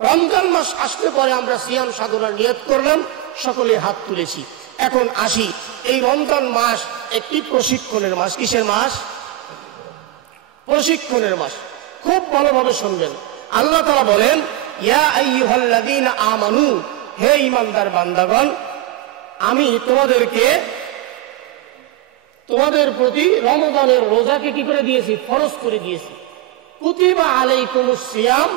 রমজান মাস আসলে পরে আমরা সিয়াম সাধনার নিয়ত করলাম, সকলে হাত তুলেছি। এখন আসি, এই রমজান মাস একটি প্রশিক্ষণের মাস। কিসের মাস? প্রশিক্ষণের মাস। খুব ভালোভাবে শুনবেন। আল্লাহ তাআলা বলেন, ইয়া আইয়ুহাল্লাযীনা আমানু, হে ঈমানদার বান্দাগণ, আমি তোমাদের প্রতি রমজানের রোজাকে কি করে দিয়েছি? ফরজ করে দিয়েছি। কুতিবা আলাইকুমুস সিয়াম,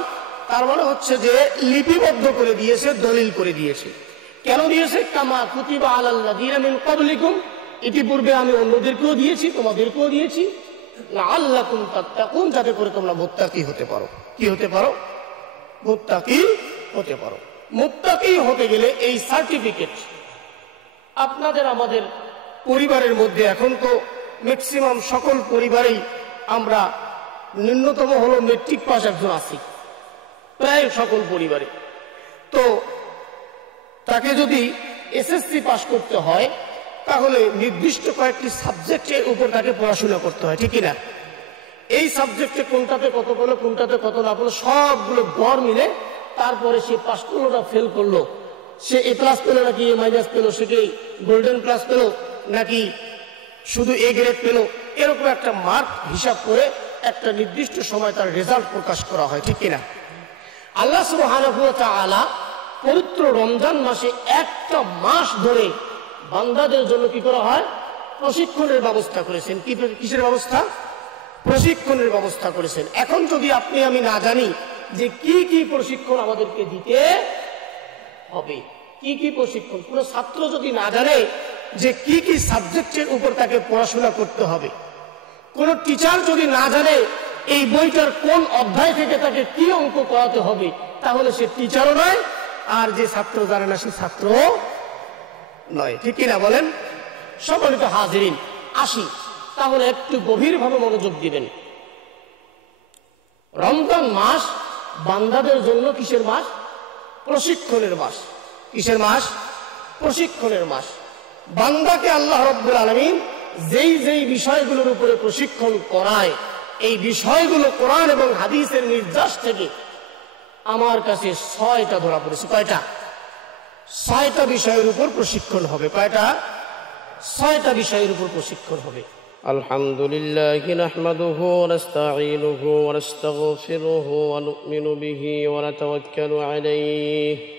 তার মানে হচ্ছে যে লিপিবদ্ধ করে দিয়েছে, দলিল করে দিয়েছে। কেন দিয়েছে? কামা কুতিবা আলাল্লাযীনা মিন ক্বাবলিকুম, ইতিপূর্বে আমি অন্যদেরকেও দিয়েছি, তোমাদেরকেও দিয়েছি, লাআল্লাকুম তাত্তাকুন, যাতে করে তোমরা মুত্তাকি হতে পারো। কি হতে পারো? মুত্তাকি হতে পারো। মুত্তাকি হতে গেলে এই সার্টিফিকেট আপনাদের আমাদের পরিবারের মধ্যে, এখন তো ম্যাক্সিমাম সকল পরিবারেই আমরা ন্যূনতম হলো মেট্রিক পাস একজন আছি, প্রায় সকল পরিবারে। তো তাকে যদি এসএসসি পাস করতে হয়, তাহলে নির্দিষ্ট কয়েকটি সাবজেক্টের উপর তাকে পড়াশোনা করতে হয়, ঠিক কিনা? এই সাবজেক্টে কোনটাতে কত পেলো, কোনটাতে কত না পেলো, সবগুলো গড় মিলে তারপরে সে পাস করলো না ফেল করলো, সে এ প্লাস পেলো নাকি এ মাইনাস পেলো, সে কি গোল্ডেন প্লাস পেলো নাকি শুধু এ গ্রেড পেলো, এরকম একটা মার্ক হিসাব করে একটা নির্দিষ্ট সময় তার রেজাল্ট প্রকাশ করা হয়, ঠিক কিনা? আল্লাহ সুবহানাহু ওয়া তাআলা পবিত্র রমজান মাসে একটা মাস ধরে বান্দাদের জন্য কি করা হয়? প্রশিক্ষণের ব্যবস্থা করেছেন। কিসের ব্যবস্থা? প্রশিক্ষণের ব্যবস্থা করেছেন। এখন যদি আপনি আমি না জানি যে কি কি প্রশিক্ষণ আমাদেরকে দিতে হবে, কি কি প্রশিক্ষণ, কোন ছাত্র যদি না জানে যে কি কি সাবজেক্টের উপর তাকে পড়াশোনা করতে হবে, কোন টিচার যদি না জানে এই বইটার কোন অধ্যায় থেকে তাকে কি অঙ্ক করাতে হবে, তাহলে সে টিচারও নয়, আর যে ছাত্র জানে না সে ছাত্র নয়, ঠিক কিনা বলেন? সম্মানিত হাজিরিন, আসি তাহলে একটু গভীরভাবে মনোযোগ দিবেন। রমজান মাস বান্দাদের জন্য কিসের মাস? প্রশিক্ষণের মাস। কিসের মাস? প্রশিক্ষণের মাস। বান্দাকে আল্লাহ রাব্বুল আলামিন যেই যেই বিষয়গুলোর উপরে প্রশিক্ষণ করায়, এই বিষয়গুলো কোরআন এবং হাদিসের নির্দেশ থেকে আমার কাছে 6টা ধরা পড়েছে। কয়টা? 6টা বিষয়ের উপর প্রশিক্ষণ হবে। কয়টা? 6টা বিষয়ের উপর প্রশিক্ষণ হবে। আলহামদুলিল্লাহি নাহমাদুহু ওয়া নাস্তাঈনুহু ওয়া নাস্তাগফিরুহু ওয়া নু'মিনু বিহি ওয়া নাতাওয়াক্কালু আলাইহি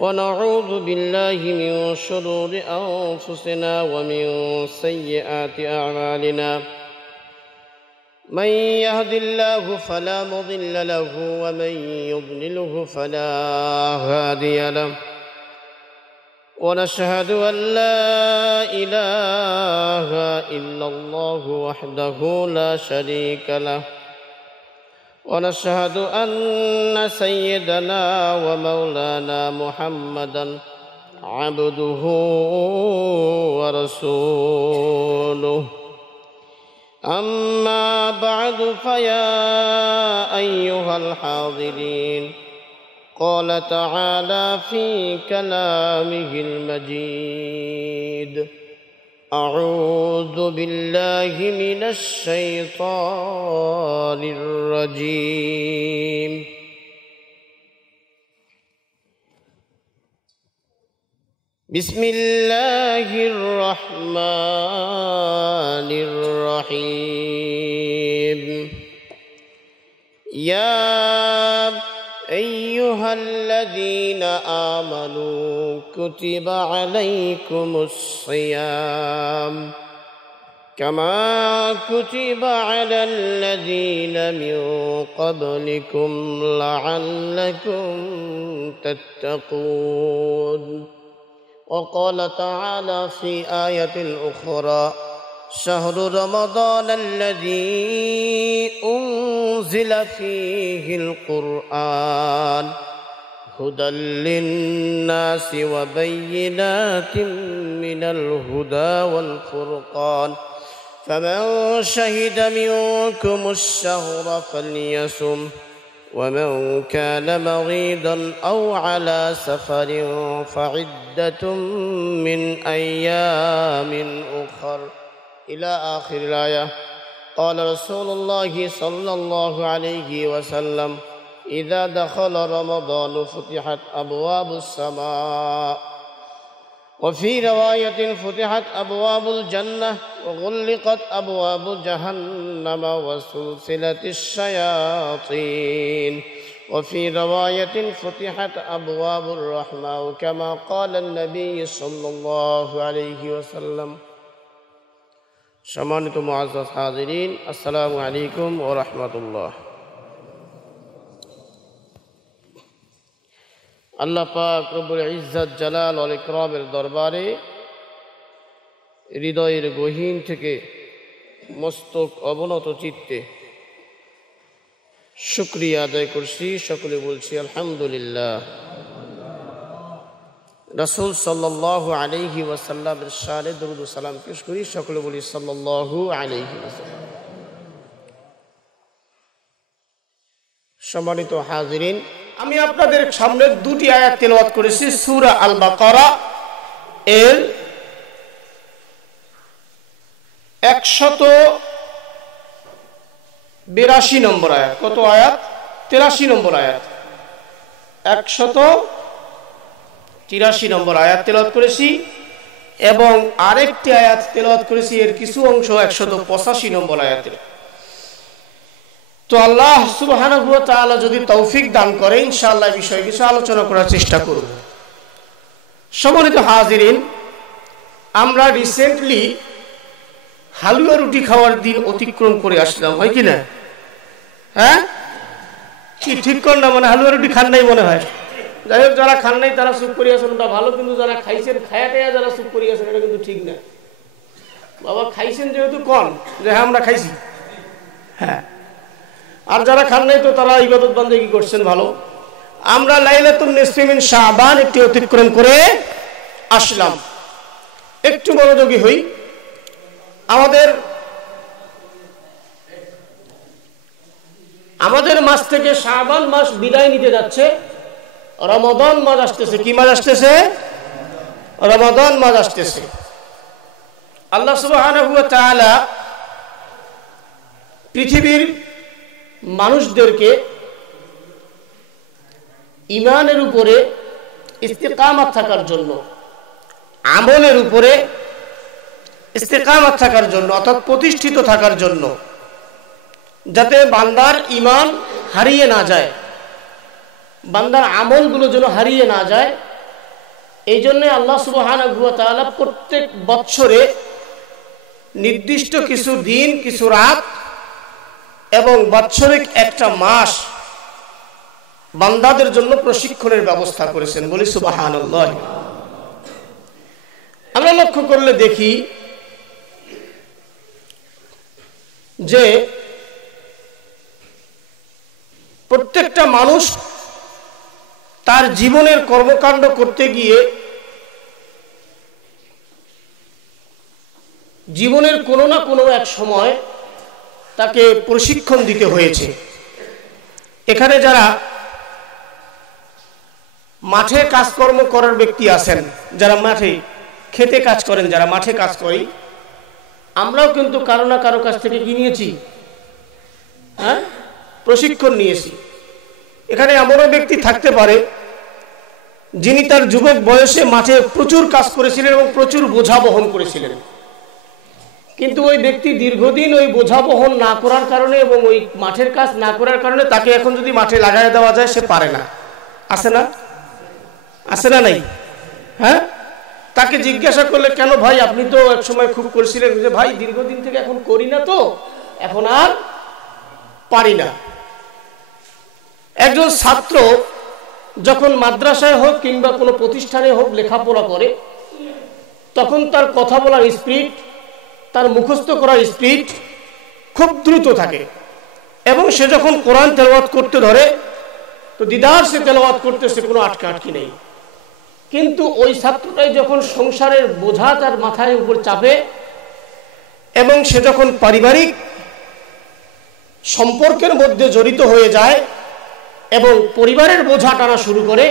ওয়া নাউযু বিল্লাহি মিন শুরুরি আনফুসিনা ওয়া মিন সাইয়্যাতি আ'মালিনা। من يهد الله فلا مضل له ومن يضلله فلا هادي له ونشهد أن لا إله إلا الله وحده لا شريك له ونشهد أن سيدنا ومولانا محمدا عبده ورسوله. أما بعد فيا أيها الحاضرين، قال تعالى في كلامه المجيد: أعوذ بالله من الشيطان الرجيم. بسم الله الرحمن الرحيم. يا أيها الذين آمنوا كتب عليكم الصيام كما كتب على الذين من قبلكم لعلكم تتقون. وقال تعالى في آية أخرى: شهر رمضان الذي أنزل فيه القرآن هدى للناس وبينات من الهدى والفرقان فمن شهد منكم الشهر فليصم ومن كان مريضا أو على سفر فعدة من أيام أخر إلى آخر الآية. قال رسول الله صلى الله عليه وسلم: إذا دخل رمضان فتحت أبواب السماء وفي رواية فتحت أبواب الجنة وغلقت أبواب جهنم وسلسلت الشياطين وفي رواية فتحت أبواب الرحمة كما قال النبي صلى الله عليه وسلم সম্মানিত মুআজ্জাজ হাজিরিন, আসসালামু আলাইকুম ওয়া রাহমাতুল্লাহ। আল্লাহ পাক রব্বুল ইজ্জত জালাল ওয়াল ইকরামের দরবারে হৃদয়ের গহীন থেকে মস্তক অবনত চিত্তে শুকরিয়া আদায় করছি। সকলে বলছি আলহামদুলিল্লাহ। রাসূল সাল্লাল্লাহু আলাইহি ওয়াসাল্লামের শানে দরুদ ও সালাম পেশ করি। সকলে বলি সাল্লাল্লাহু আলাইহি ওয়াসাল্লাম। সম্মানিত হাজিরিন, আমি আপনাদের সামনে দুটি আয়াত তেলাওয়াত করেছি সূরা আল বাকারা এর 182 নম্বর আয়াত। কত আয়াত? 83 নম্বর আয়াত। 183 নম্বর আয়াত তেলাওয়াত করেছি এবং আরেকটি আয়াত তেলাওয়াত করেছি এর কিছু অংশ 185 নম্বর আয়াতের। তো আল্লাহ সুবহানাহু ওয়া তাআলা যদি তৌফিক দান করে ইনশাআল্লাহ বিষয়ে কিছু আলোচনা করার চেষ্টা করব। সম্মানিত হাজিরিন, আমরা রিসেন্টলি হালুয়া রুটি খাওয়ার দিন অতিক্রম করে আসলাম, হয় কি না? হ্যাঁ, কি ঠিক কর না? মানে হালুয়া রুটি খান নাই মনে হয়। যাই হোক, যারা খান নাই তারা চুপ করে আছেন, ওটা ভালো। কিন্তু যারা খাইছেন, খায়াটাইয়া যারা চুপ করে আছেন, এটা কিন্তু ঠিক না। বাবা খাইছেন যেহেতু কন যে হ্যাঁ আমরা খাইছি, হ্যাঁ। আর যারা খান নাই তো তারা ইবাদত বান্দেগি করছেন, ভালো। আমরা লাইলাতুন নিসফি মিন শাবান একটি অতিক্রম করে আসলাম। একটু মনোযোগী হই। আমাদের মাস থেকে শাবান মাস বিদায় নিতে যাচ্ছে, রমাদান মাস আসতেছে। কি মাস আসতেছে? রমাদান মাস আসতেছে। আল্লাহ সুবহানাহু ওয়া তাআলা পৃথিবীর মানুষদেরকে ঈমানের উপরে ইস্তিকামাত থাকার জন্য, আমলের উপরে ইস্তিকামাত থাকার জন্য, অর্থাৎ প্রতিষ্ঠিত থাকার জন্য, যাতে বান্দার ঈমান হারিয়ে না যায়, বান্দার আমলগুলো যেন হারিয়ে না যায়, এই জন্য আল্লাহ সুবহানাহু ওয়া তাআলা প্রত্যেক বছরে নির্দিষ্ট কিছু দিন, কিছু রাত এবং বাৎসরিক একটা মাস বান্দাদের জন্য প্রশিক্ষণের ব্যবস্থা করেছেন। বলি সুবহানাল্লাহ। আমরা লক্ষ্য করলে দেখি যে প্রত্যেকটা মানুষ তার জীবনের কর্মকাণ্ড করতে গিয়ে জীবনের কোনো না কোনো এক সময় তাকে প্রশিক্ষণ দিতে হয়েছে। এখানে যারা মাঠে কাজকর্ম করার ব্যক্তি আছেন, যারা মাঠে খেতে কাজ করেন, যারা মাঠে কাজ করি, আমরাও কিন্তু কারো না কারো কাছ থেকে কি নিয়েছি? হ্যাঁ, প্রশিক্ষণ নিয়েছি। এখানে এমনও ব্যক্তি থাকতে পারে যিনি তার যুবক বয়সে মাঠে প্রচুর কাজ করেছিলেন এবং প্রচুর বোঝা বহন করেছিলেন, কিন্তু ওই ব্যক্তি দীর্ঘদিন ওই বোঝা বহন না করার কারণে এবং ওই মাঠের কাজ না করার কারণে তাকে এখন যদি মাঠে লাগাই দেওয়া যায় সে পারে না। আছে না? আছে না? নাই? হ্যাঁ, তাকে জিজ্ঞাসা করলে কেন ভাই আপনি তো এক সময় খুব করেছিলেন, যে ভাই দীর্ঘদিন থেকে এখন করি না, তো এখন আর পারি না। একজন ছাত্র যখন মাদ্রাসায় হোক কিংবা কোনো প্রতিষ্ঠানে হোক লেখাপড়া করে, তখন তার কথা বলার স্পিড, তার মুখস্থ করার স্পিড খুব দ্রুত থাকে এবং সে যখন কোরআন তেলাওয়াত করতে ধরে তো দিদার সে তেলাওয়াত করতেছে, কোনো আটকাটকি নেই। কিন্তু ওই ছাত্রটাই যখন সংসারের বোঝা তার মাথায় উপর চাপে এবং সে যখন পারিবারিক সম্পর্কের মধ্যে জড়িত হয়ে যায় এবং পরিবারের বোঝা টানা শুরু করে,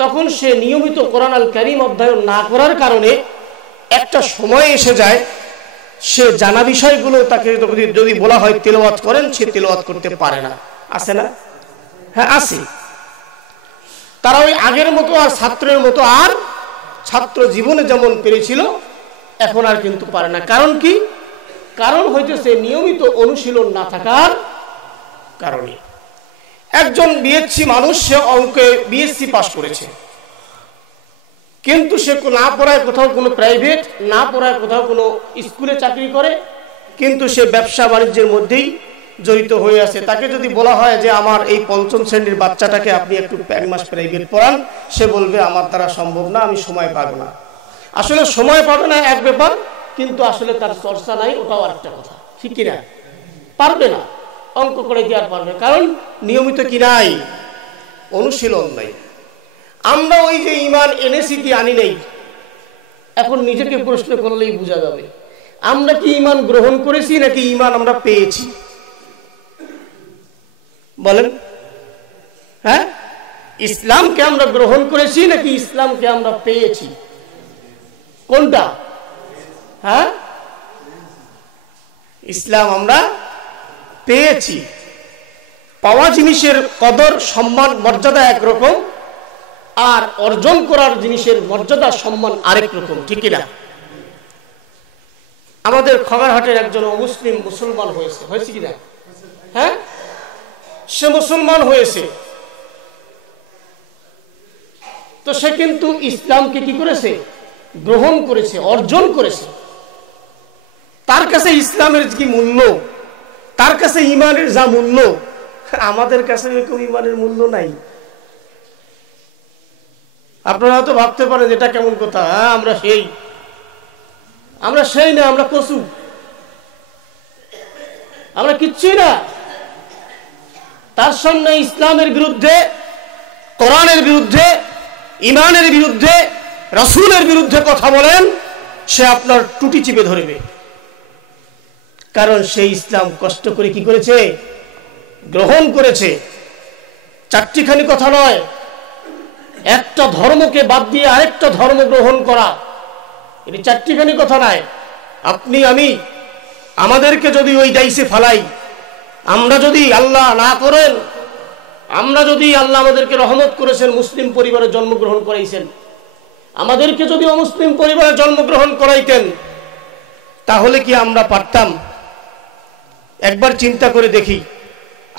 তখন সে নিয়মিত কোরআন আল কারীম অধ্যয়ন না করার কারণে একটা সময় এসে যায় সে জানা বিষয়গুলো তাকে যদি বলা হয় তেলাওয়াত করেন, সে তেলাওয়াত করতে পারে না। আছে না? হ্যাঁ আছে। তারা ওই আগের মতো আর ছাত্রের মতো আর ছাত্র জীবনে যেমন পেরেছিল এখন আর কিন্তু পারে না। কারণ কি? কারণ হইতেছে নিয়মিত অনুশীলন না থাকার কারণে। একজন বিএসসি মানুষ, সে অঙ্কে বিএসসি পাস করেছে, কিন্তু সে না পড়ায় কোথাও কোনো প্রাইভেট, না পড়ায় কোথাও কোনো স্কুলে চাকরি করে, কিন্তু সে ব্যবসা বাণিজ্যের মধ্যেই জড়িত হয়ে আছে। তাকে যদি বলা হয় যে আমার এই পঞ্চম শ্রেণীর বাচ্চাটাকে আপনি একটু এক মাস প্রাইভেট পড়ান, সে বলবে আমার দ্বারা সম্ভব না, আমি সময় পাবো না। আসলে সময় পাবে না এক ব্যাপার, কিন্তু আসলে তার চর্চা নাই, ওটাও আরেকটা কথা, ঠিক কিনা? পারবে না, অঙ্ক করে কি আর পারবে? কারণ নিয়মিত কি নাই, অনুশীলন নাই। আমরা ওই যে ঈমান এনেছি কি আনি নেই, এখন নিজেকে প্রশ্ন করলেই বোঝা যাবে আমরা কি ঈমান গ্রহণ করেছি নাকি ঈমান আমরা পেয়েছি। বলেন, হ্যাঁ, ইসলামকে আমরা গ্রহণ করেছি নাকি ইসলামকে আমরা পেয়েছি? কোনটা? হ্যাঁ, ইসলাম আমরা পেয়েছি। পাওয়া জিনিসের কদর, সম্মান, মর্যাদা একরকম, আর অর্জন করার জিনিসের মর্যাদা, সম্মান আরেক রকম, ঠিক না? আমাদের খবরহাটের একজন অমুসলিম মুসলমান হয়েছে কিনা? হ্যাঁ, সে মুসলমান হয়েছে, তো সে কিন্তু ইসলামকে কি করেছে? গ্রহণ করেছে, অর্জন করেছে। তার কাছে ইসলামের কি মূল্য, তার কাছে ঈমানের যা মূল্য, আমাদের কাছে এরকম ঈমানের মূল্য নাই। আপনারা তো ভাবতে পারেন এটা কেমন কথা, হ্যাঁ আমরা সেই না, আমরা কচু, আমরা কিচ্ছুই না। তার সামনে ইসলামের বিরুদ্ধে, কোরআনের বিরুদ্ধে, ঈমানের বিরুদ্ধে, রাসূলের বিরুদ্ধে কথা বলেন, সে আপনার টুটি চিপে ধরবে। কারণ সেই ইসলাম কষ্ট করে কি করেছে? গ্রহণ করেছে। চারটিখানি কথা নয়, একটা ধর্মকে বাদ দিয়ে আরেকটা ধর্ম গ্রহণ করা, এটি চারটিখানি কথা নয়। আপনি আমি আমাদেরকে যদি ওই দায়িত্বে ফালাই, আমরা যদি আল্লাহ না করেন, আমরা যদি আল্লাহ আমাদেরকে রহমত করেছেন, মুসলিম পরিবারে জন্মগ্রহণ করাইছেন, আমাদেরকে যদি অমুসলিম পরিবারে জন্মগ্রহণ করাইতেন, তাহলে কি আমরা পারতাম? একবার চিন্তা করে দেখি।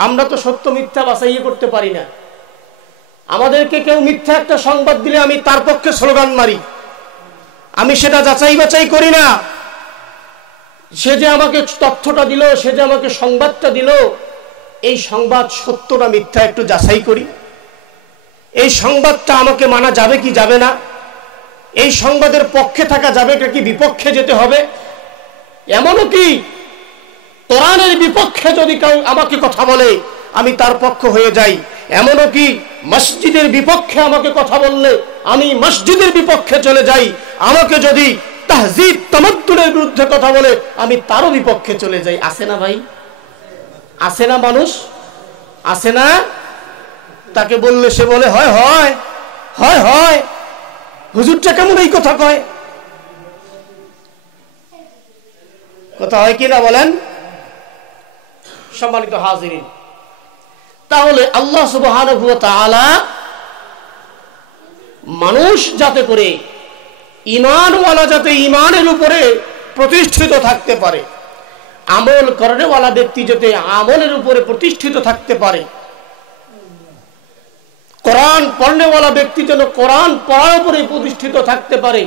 আমরা তো সত্য মিথ্যা বাছাই করতে পারি না। আমাদেরকে কেউ মিথ্যা একটা সংবাদ দিলে আমি তার পক্ষে স্লোগান মারি, আমি সেটা যাচাই বাছাই করি না। সে যে আমাকে তথ্যটা দিল, সে যে আমাকে সংবাদটা দিল, এই সংবাদ সত্য না মিথ্যা একটু যাচাই করি। এই সংবাদটা আমাকে মানা যাবে কি যাবে না, এই সংবাদের পক্ষে থাকা যাবে কি বিপক্ষে যেতে হবে। এমনও কি কোরআনের বিপক্ষে যদি কেউ আমাকে কথা বলে, আমি তার পক্ষ হয়ে যাই। এমনও কি মসজিদের বিপক্ষে আমাকে কথা বললে আমি মসজিদের বিপক্ষে চলে যাই। আমাকে যদি তাহজিব তামাদ্দুনের বিরুদ্ধে কথা বলে, আমি তারও বিপক্ষে চলে যাই। আছে না ভাই? আছে না? মানুষ আছে না? তাকে বললে সে বলে হয় হয় হয় হয়, হুজুরটা কেমন এই কথা কয়? কথা হয় কি না বলেন? সম্মানিত হাজিরিন, তাহলে আল্লাহ সুবহানাহু ওয়া তাআলা মানুষ যাতে করে ঈমানওয়ালা, যাতে ঈমানের উপরে প্রতিষ্ঠিত থাকতে পারে, আমল করেওয়ালা ব্যক্তি যাতে আমলের উপরে প্রতিষ্ঠিত থাকতে পারে, কোরআন পড়নেওয়ালা ব্যক্তি যেন কোরআন পড়ার উপরে প্রতিষ্ঠিত থাকতে পারে,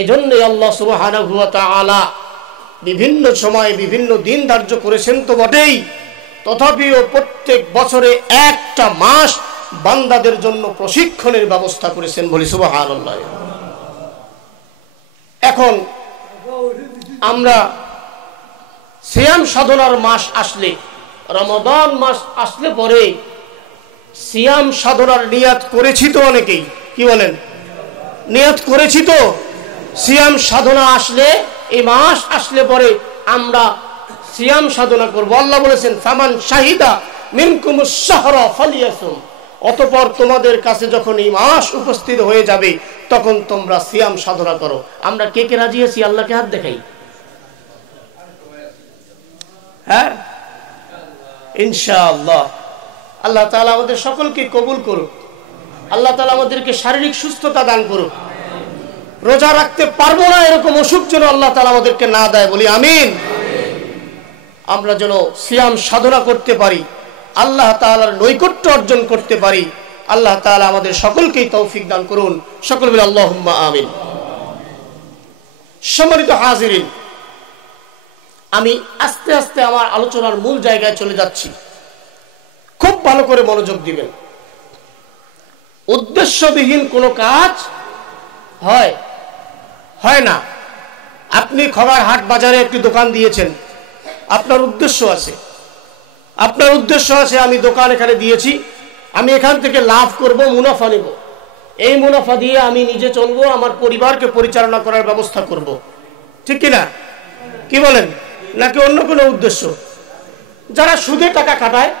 এজন্যই আল্লাহ সুবহানাহু ওয়া তাআলা বিভিন্ন সময় বিভিন্ন দিন ধার্য করেছেন তো বটেই, তথাপিও প্রত্যেক বছরে একটা মাস বান্দাদের জন্য প্রশিক্ষণের ব্যবস্থা করেছেন। বলি সুবহানাল্লাহ। এখন আমরা সিয়াম সাধনার মাস আসলে, রমাদান মাস আসলে পরে সিয়াম সাধনার নিয়াত করেছি তো অনেকেই, কি বলেন? নিয়াত করেছি তো। সিয়াম সাধনা আসলে, এই মাস আসলে পরে আমরা সিয়াম সাধনা করব। আল্লাহ বলেছেন ফামান শাহিদা মিনকুমুশ শাহরা ফালিয়াসুম। অতঃপর তোমাদের কাছে যখন এই মাস উপস্থিত হয়ে যাবে, তখন তোমরা সিয়াম সাধনা করো। আমরা কে কে রাজি আছি? আল্লাহকে হাত দেখাই। হ্যাঁ, ইনশাআল্লাহ আল্লাহ তাআলা আমাদের সকলকে কবুল করুক। আল্লাহ তাআলা আমাদেরকে শারীরিক সুস্থতা দান করুক। রোজা রাখতে পারবো না এরকম অসুখ যেন আল্লাহ তাআলা আমাদেরকে না দেয়, বলি আমিন। আমরা যেন সিয়াম সাধনা করতে পারি, আল্লাহ তাআলার নৈকট্য অর্জন করতে পারি। আল্লাহ তাআলা আমাদের সকলকেই তৌফিক দান করুন। সকল বলি আল্লাহুম্মা আমিন। সম্মানিত হাজিরিন, আমি আস্তে আস্তে আমার আলোচনার মূল জায়গায় চলে যাচ্ছি। খুব ভালো করে মনোযোগ দিবেন। উদ্দেশ্যবিহীন কোনো কাজ হয় না। আপনি খবর হাট বাজারে একটি দোকান দিয়েছেন, আপনার উদ্দেশ্য আছে। আমি দোকান এখানে দিয়েছি, আমি এখান থেকে লাভ করব, মুনাফা নেব। এই মুনাফা দিয়ে আমি নিজে চলবো, আমার পরিবারকে পরিচালনা করার ব্যবস্থা করব। ঠিক কিনা? কি বলেন? নাকি অন্য কোনো উদ্দেশ্য? যারা সুদে টাকা কাটায়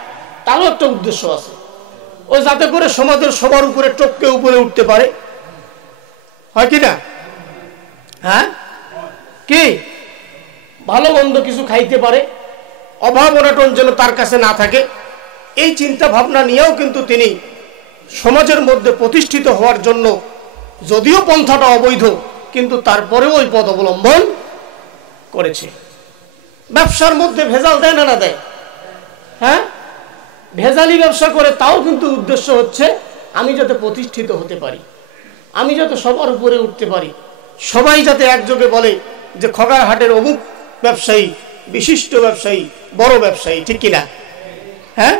তারও একটা উদ্দেশ্য আছে, ও যাতে করে সমাজের সবার উপরে টপকে উপরে উঠতে পারে। হয় কি না? হ্যাঁ, কি ভালো মন্দ কিছু খাইতে পারে, অভাব অনটন যেন তার কাছে না থাকে। এই চিন্তা ভাবনা নিয়েও কিন্তু তিনি সমাজের মধ্যে প্রতিষ্ঠিত হওয়ার জন্য, যদিও পন্থাটা অবৈধ, কিন্তু তারপরেও ওই পথ অবলম্বন করেছে। ব্যবসার মধ্যে ভেজাল দেয় না দেয়? হ্যাঁ, ভেজালি ব্যবসা করে, তাও কিন্তু উদ্দেশ্য হচ্ছে আমি যাতে প্রতিষ্ঠিত হতে পারি, আমি যাতে সবার উপরে উঠতে পারি, সবাই যাতে একযোগে বলে যে খগারহাটের অমুক ব্যবসায়ী বিশিষ্ট ব্যবসায়ী, বড় ব্যবসায়ী। ঠিক কিনা? হ্যাঁ,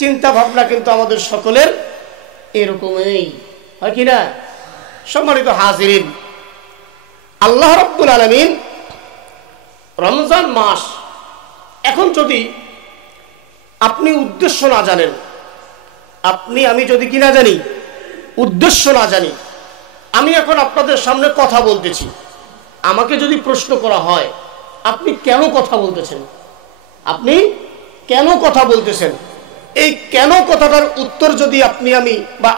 চিন্তা ভাবনা কিন্তু আমাদের সকলের এরকমই, হয় কিনা? সম্মানিত হাজিরিন, আল্লাহ রাব্বুল আলামিন রমজান মাস, এখন যদি আপনি উদ্দেশ্য না জানেন, আমি যদি কি না জানি, উদ্দেশ্য না জানি, আমি এখন আপনাদের সামনে কথা বলতেছি, আমাকে যদি প্রশ্ন করা হয় আপনি কেন কথা বলতেছেন, আপনি কেন কথা বলতেছেন, এই কেন কথাটার উত্তর যদি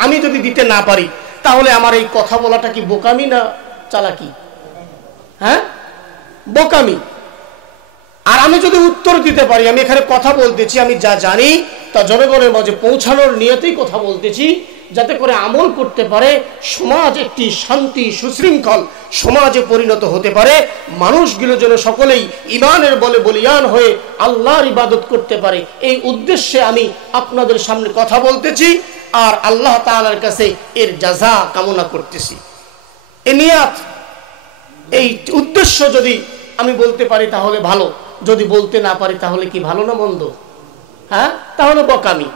আমি যদি দিতে না পারি, তাহলে আমার এই কথা বলাটা কি বোকামি না চালাকি? হ্যাঁ, বোকামি। আর আমি যদি উত্তর দিতে পারি, আমি এখানে কথা বলতেছি, আমি যা জানি তা জনগণের মাঝে পৌঁছানোর নিয়তেই কথা বলতেছি, যাতে করে আমল করতে পারে, সমাজ একটি শান্তি সুশৃঙ্খল সমাজে পরিণত হতে পারে, মানুষগুলো যেন সকলেই ঈমানের বলে বলিয়ান হয়ে আল্লাহর ইবাদত করতে পারে। এই উদ্দেশ্যে আমি আপনাদের সামনে কথা বলতেছি, আর আল্লাহ তাআলার কাছে এর জাযা কামনা করতেছি। এই নিয়াত, এই উদ্দেশ্য যদি আমি বলতে পারি তাহলে ভালো, যদি বলতে না পারি তাহলে কি ভালো না মন্দ? হ্যাঁ, তাহলে বোকামি।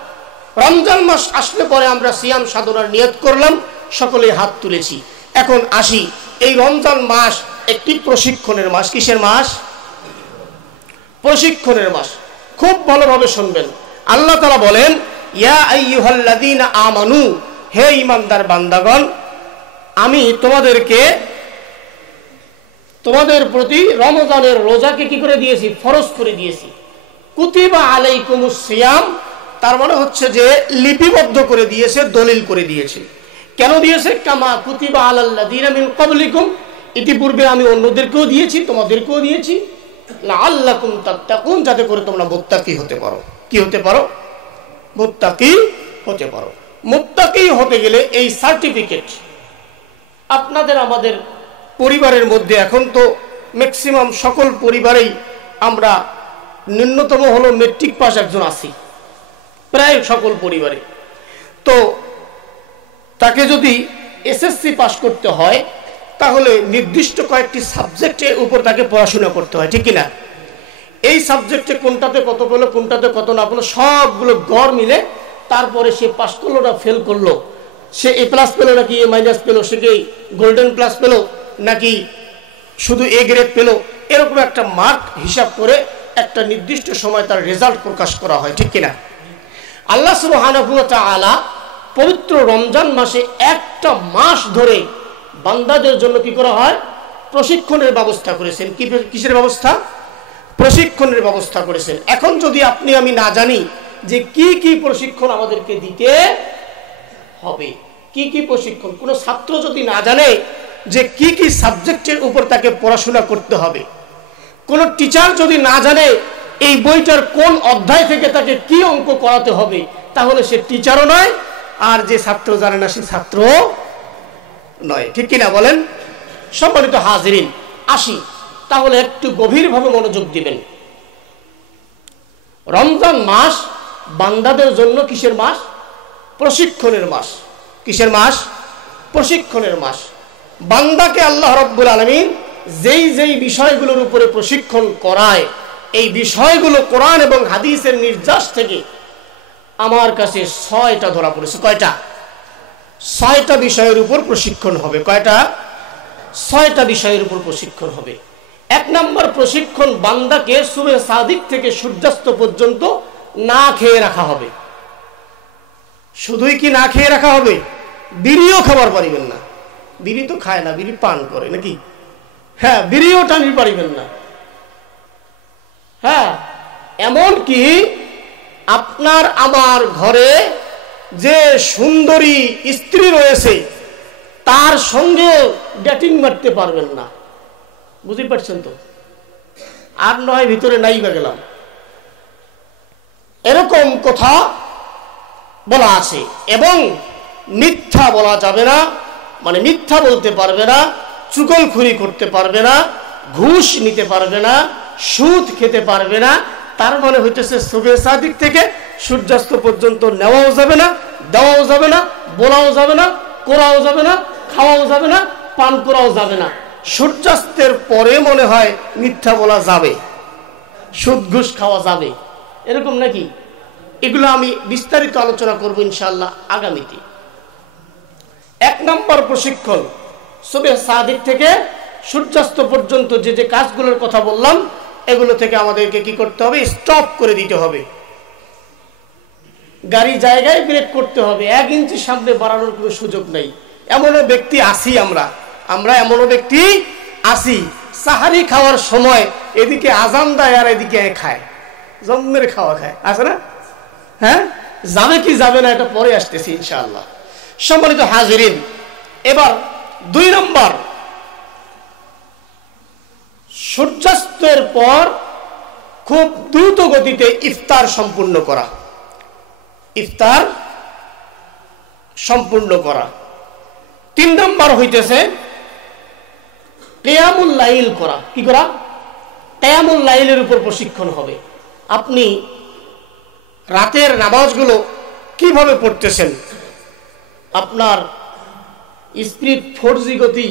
রমজান মাস আসলে পরে আমরা সিয়াম সাধনার নিয়ত করলাম, সকলে হাত তুলেছি। এখন আসি, এই রমজান মাস একটি প্রশিক্ষণের মাস। কিসের মাস? প্রশিক্ষণের মাস। খুব ভালোভাবে শুনবেন। আল্লাহ তাআলা বলেন, ইয়া আইয়ুহাল্লাযীনা আমানু, হে ঈমানদার বান্দাগণ, আমি তোমাদের প্রতি রমজানের রোজাকে কি করে দিয়েছি? ফরজ করে দিয়েছি। কুতিবা আলাইকুমুস সিয়াম, তার মানে হচ্ছে যে লিপিবদ্ধ করে দিয়েছে, দলিল করে দিয়েছে। কেন দিয়েছে? কামা কুতিবা আলাল্লাযীনা মিন ক্বাবলিকুম, ইতিপূর্বে আমি অন্যদেরকেও দিয়েছি, তোমাদেরকেও দিয়েছি, লাআল্লাকুম তাত্তাকুন, যাতে করে তোমরা মুত্তাকি হতে পারো। কি হতে পারো? মুত্তাকি হতে পারো। মুত্তাকি হতে গেলে এই সার্টিফিকেট আপনাদের আমাদের পরিবারের মধ্যে, এখন তো ম্যাক্সিমাম সকল পরিবারেই আমরা ন্যূনতম হলো মেট্রিক পাস একজন আছি, প্রায় সকল পরিবারে। তো তাকে যদি এসএসসি পাস করতে হয়, তাহলে নির্দিষ্ট কয়েকটি সাবজেক্টের উপর তাকে পড়াশোনা করতে হয়। ঠিক কিনা? এই সাবজেক্টে কোনটাতে কত পেলো, কোনটাতে কত না পেলো, সবগুলো গড় মিলে তারপরে সে পাস করলো না ফেল করলো, সে এ প্লাস পেলো নাকি এ মাইনাস পেলো, সে কি গোল্ডেন প্লাস পেলো নাকি শুধু এ গ্রেড পেলো, এরকম একটা মার্ক হিসাব করে একটা নির্দিষ্ট সময় তার রেজাল্ট প্রকাশ করা হয়। ঠিক কিনা? আল্লাহ সুবহানাহু ওয়া তাআলা পবিত্র রমজান মাসে একটা মাস ধরে বান্দাদের জন্য কি করা হয়? প্রশিক্ষণের ব্যবস্থা করেছেন। কিসের ব্যবস্থা? প্রশিক্ষণের ব্যবস্থা করেছেন। এখন যদি আমি না জানি যে কি কি প্রশিক্ষণ আমাদেরকে দিতে হবে, কি কি প্রশিক্ষণ, কোনো ছাত্র যদি না জানে যে কি কি সাবজেক্টের উপর তাকে পড়াশোনা করতে হবে, কোন টিচার যদি না জানে এই বইটার কোন অধ্যায় থেকে তাকে কি অঙ্ক করাতে হবে, তাহলে সে টিচারও নয়, আর যে ছাত্র জানে না সে ছাত্র নয়। ঠিক কিনা বলেন? সম্মানিত হাজিরিন, আসি তাহলে একটু গভীরভাবে মনোযোগ দিবেন। রমজান মাস বান্দাদের জন্য কিসের মাস? প্রশিক্ষণের মাস। কিসের মাস? প্রশিক্ষণের মাস। বান্দাকে আল্লাহ রাব্বুল আলামিন যেই যেই বিষয়গুলোর উপরে প্রশিক্ষণ করায়, এই বিষয়গুলো কোরআন এবং হাদিসের নির্যাস থেকে আমার কাছে 6টা ধরা পড়েছে। কয়টা? 6টা বিষয়ের উপর প্রশিক্ষণ হবে। কয়টা? 6টা বিষয়ের উপর প্রশিক্ষণ হবে। 1 নম্বর প্রশিক্ষণ, বান্দাকে সুবহে সাদিক থেকে সূর্যাস্ত পর্যন্ত না খেয়ে রাখা হবে। শুধুই কি না খেয়ে রাখা হবে? বিড়িও খাবার পারিবেন না। বিড়ি তো খায় না, বিড়ি পান করে নাকি? হ্যাঁ, বিড়িও টানি পারিবেন না। হ্যাঁ, এমন কি আপনার আমার ঘরে যে সুন্দরী স্ত্রী রয়েছে তার সঙ্গে ডেটিং মারতে পারবেন না। বুঝতে পারছেন তো? আর নয় ভিতরে নাই বা গেলাম, এরকম কথা বলা আছে। এবং মিথ্যা বলা যাবে না, মানে মিথ্যা বলতে পারবে না, চুগলখুরি করতে পারবে না, ঘুষ নিতে পারবে না, সুদ খেতে পারবে না। তার মানে হইতেছে সুবহে সাদিক থেকে সূর্যাস্ত পর্যন্ত নেওয়াও যাবে না, দেওয়াও যাবে না, বলাও যাবে না, করাও যাবে না, খাওয়াও যাবে না, পান করাও যাবে না। সূর্যাস্তের পরে মনে হয় মিথ্যা বলা যাবে, সুদ ঘুষ খাওয়া যাবে, এরকম নাকি? এগুলো আমি বিস্তারিত আলোচনা করব ইনশাআল্লাহ আগামীতে। 1 নম্বর প্রশিক্ষণ, সুবহে সাদিক থেকে সূর্যাস্ত পর্যন্ত যে যে কাজগুলোর কথা বললাম, এগুলো থেকে আমাদেরকে কি করতে হবে? স্টপ করে দিতে হবে। গাড়ি জায়গায় ব্রেক করতে হবে, 1 ইঞ্চি সামনে বাড়ানোর কোনো সুযোগ নেই। এমনও ব্যক্তি আছি আমরা এমনও ব্যক্তি আছি, সাহারি খাওয়ার সময় এদিকে আজান দেয় আর এদিকে খায়, জম্মের খাওয়া খায়, আছে না? হ্যাঁ, যাবে কি যাবে না এটা পরে আসতেছি ইনশাআল্লাহ। সম্মানিত হাজিরিন, এবার 2 নম্বর, সূর্যাস্তের পর খুব দ্রুত গতিতে ইফতার সম্পূর্ণ করা। ইফতার সম্পূর্ণ করা। 3 নম্বর হইতেছে কিয়ামুল লাইল করা। কি করা? কিয়ামুল লাইলের উপর প্রশিক্ষণ হবে। আপনি রাতের নামাজগুলো কিভাবে পড়তেছেন? আপনার স্পিড 4G গতি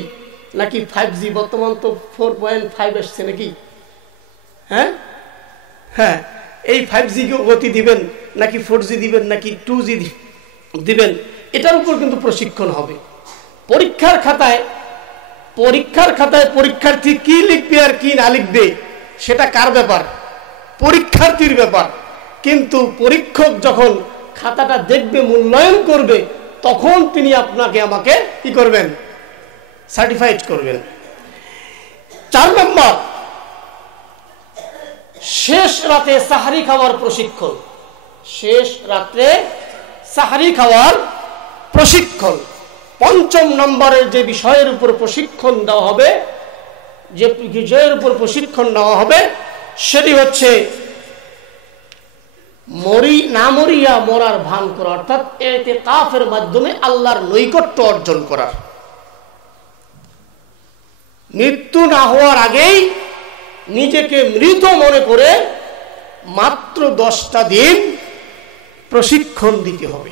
নাকি 5G? বর্তমান তো 4.5 আসছে নাকি? হ্যাঁ হ্যাঁ, এই 5G গতি দিবেন নাকি 4G দিবেন নাকি 2G দিবেন, এটার উপর কিন্তু প্রশিক্ষণ হবে। পরীক্ষার খাতায় পরীক্ষার্থী কি লিখবে আর কি না লিখবে সেটা কার ব্যাপার? পরীক্ষার্থীর ব্যাপার। কিন্তু পরীক্ষক যখন খাতাটা দেখবে, মূল্যায়ন করবে, তখন তিনি আপনাকে আমাকে কি করবেন? সার্টিফাইড করবেন। 4 নম্বর, শেষ রাতে সাহারি খাওয়ার প্রশিক্ষণ। শেষ রাতে সাহারি খাওয়ার প্রশিক্ষণ। 5ম নম্বরের যে বিষয়ের উপর প্রশিক্ষণ দেওয়া হবে, যে বিষয়ের উপর প্রশিক্ষণ নেওয়া হবে, সেটি হচ্ছে মরিয়া মরার ভান করা, অর্থাৎ ইতিকাফের মাধ্যমে আল্লাহর নৈকট্য অর্জন করা। মৃত্যু না হওয়ার আগেই নিজেকে মৃত মনে করে মাত্র 10টা দিন প্রশিক্ষণ দিতে হবে।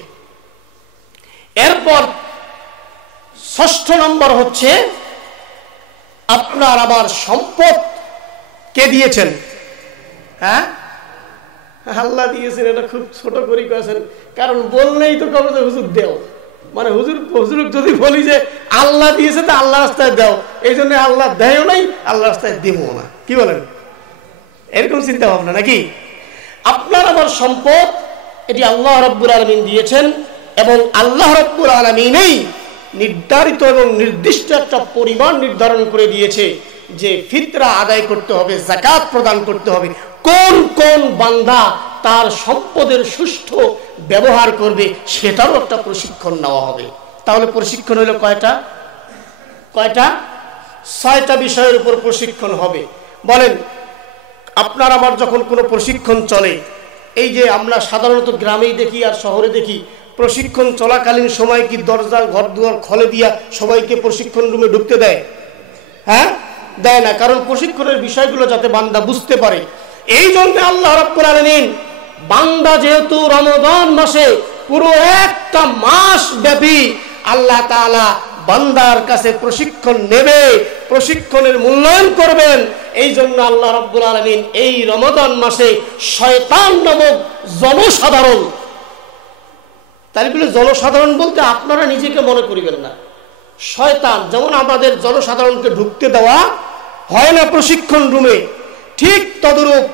এরপর 6ষ্ঠ নম্বর হচ্ছে আপনার আমার সম্পদ কে দিয়েছেন? হ্যাঁ, আল্লাহ দিয়েছেন। এটা খুব ছোট করে করেছেন, কারণ বললেই তো কবে হুজুর দেও, মানে হুজুর যদি বলি যে আল্লাহ দিয়েছে তা আল্লাহ রাস্তায় দাও, এই জন্য আল্লাহ দেয়ও নাই, আল্লাহ রাস্তায় দেবো না। কি বলেন? এরকম চিন্তা ভাবনা নাকি? আপনার আমার সম্পদ এটি আল্লাহ রাব্বুল আলামিন দিয়েছেন, এবং আল্লাহ রাব্বুল আলামিনই নির্ধারিত এবং নির্দিষ্ট একটা পরিমাণ নির্ধারণ করে দিয়েছে যে ফিতরা আদায় করতে হবে, যাকাত প্রদান করতে হবে। কোন কোন বান্দা তার সম্পদের সুষ্ঠু ব্যবহার করবে সেটারও একটা প্রশিক্ষণ নেওয়া হবে। তাহলে প্রশিক্ষণ হলো কয়টা? 6টা বিষয়ের উপর প্রশিক্ষণ হবে। বলেন, আপনার আমার যখন কোনো প্রশিক্ষণ চলে, এই যে আমরা সাধারণত গ্রামেই দেখি আর শহরে দেখি, প্রশিক্ষণ চলাকালীন সময় কি দরজা ঘর দুয়ার খোলে দিয়া সবাইকে প্রশিক্ষণ রুমে ঢুকতে দেয়? হ্যাঁ, দেয় না। কারণ প্রশিক্ষণের বিষয়গুলো যাতে বান্দা বুঝতে পারে। এই জন্য আল্লাহ রাব্বুল আলামিন বান্দা যেহেতু রমজান মাসে পুরো একটা মাস ব্যাপী আল্লাহ তাআলা বান্দার কাছে প্রশিক্ষণ নেবে, প্রশিক্ষণের মূল্যায়ন করবেন, এই জন্য আল্লাহ রাব্বুল আলামিন এই রমজান মাসে শয়তান নামক জনসাধারণ, তাই বলে জনসাধারণ বলতে আপনারা নিজেকে মনে করিবেন না, শয়তান যেমন আমাদের জনসাধারণকে ঢুকতে দেওয়া হয় না প্রশিক্ষণ রুমে, ঠিক তদরূপ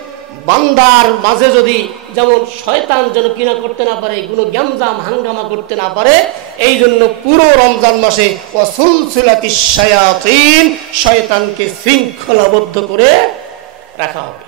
বান্দার মাঝে যদি যেমন শয়তান যেন কিনা করতে না পারে, কোনো গ্যামজাম হাঙ্গামা করতে না পারে, এই জন্য পুরো রমজান মাসে ওয়াসুলসিলাতিশ শায়াতিন, শয়তানকে শৃঙ্খলাবদ্ধ করে রাখা হবে।